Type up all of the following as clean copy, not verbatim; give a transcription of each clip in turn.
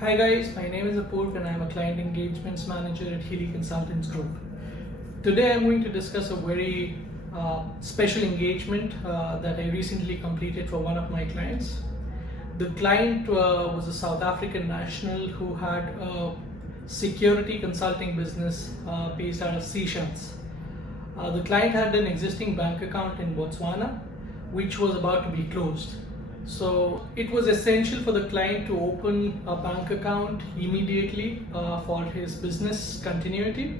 Hi guys, my name is Apurv and I'm a Client Engagements Manager at Healy Consultants Group. Today I'm going to discuss a very special engagement that I recently completed for one of my clients. The client was a South African national who had a security consulting business based out of Seychelles. The client had an existing bank account in Botswana, which was about to be closed. So it was essential for the client to open a bank account immediately for his business continuity.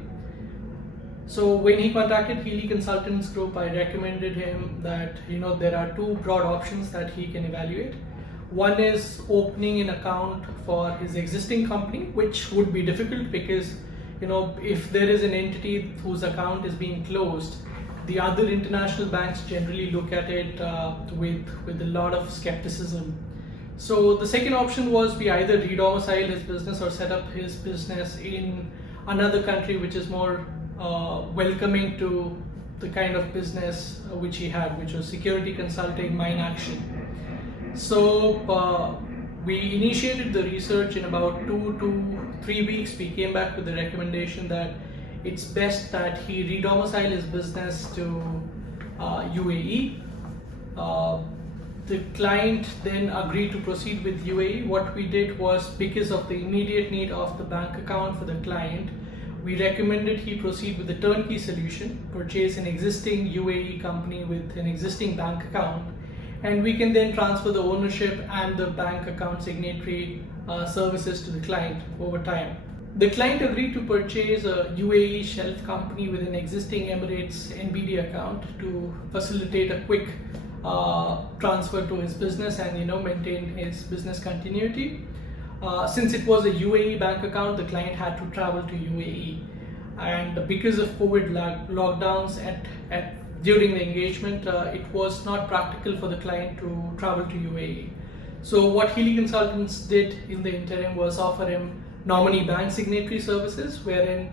So when he contacted Healy Consultants Group, I recommended him that there are two broad options that he can evaluate. One is opening an account for his existing company, which would be difficult because if there is an entity whose account is being closed, the other international banks generally look at it with a lot of skepticism. So the second option was we either redomicile his business or set up his business in another country which is more welcoming to the kind of business which he had, which was security consulting, mine action. So we initiated the research in about 2 to 3 weeks. We came back with the recommendation that it's best that he redomicile his business to UAE. The client then agreed to proceed with UAE. What we did was, because of the immediate need of the bank account for the client, we recommended he proceed with the turnkey solution, purchase an existing UAE company with an existing bank account, and we can then transfer the ownership and the bank account signatory services to the client over time. The client agreed to purchase a UAE shelf company with an existing Emirates NBD account to facilitate a quick transfer to his business and maintain his business continuity. Since it was a UAE bank account, the client had to travel to UAE, and because of COVID lockdowns during the engagement, it was not practical for the client to travel to UAE. So what Healy Consultants did in the interim was offer him nominee bank signatory services, wherein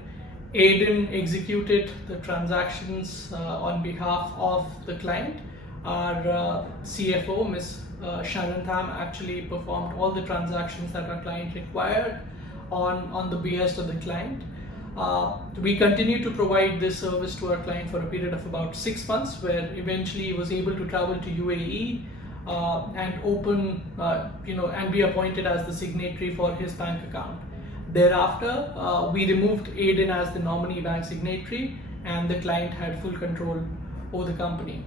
Aiden executed the transactions on behalf of the client. Our CFO, Ms. Sharantham, actually performed all the transactions that our client required on the behest of the client. We continued to provide this service to our client for a period of about 6 months, where eventually he was able to travel to UAE and open, and be appointed as the signatory for his bank account. Thereafter, we removed Aiden as the nominee bank signatory, and the client had full control over the company.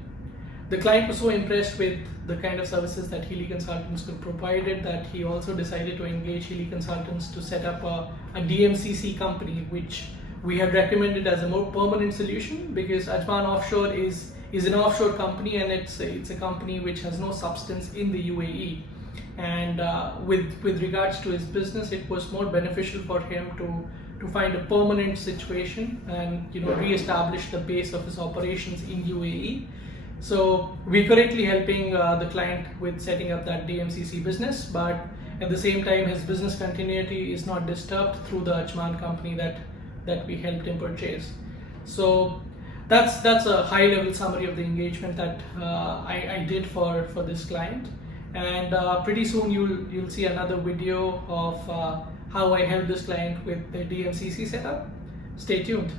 The client was so impressed with the kind of services that Healy Consultants could provide that he also decided to engage Healy Consultants to set up a DMCC company, which we had recommended as a more permanent solution, because Ajman Offshore is an offshore company, and it's a company which has no substance in the UAE. And with regards to his business, it was more beneficial for him to find a permanent situation and re-establish the base of his operations in UAE. So we're currently helping the client with setting up that DMCC business, but at the same time his business continuity is not disturbed through the Ajman company that we helped him purchase. So that's a high-level summary of the engagement that I did for this client. And pretty soon you'll see another video of how I helped this client with the DMCC setup. Stay tuned.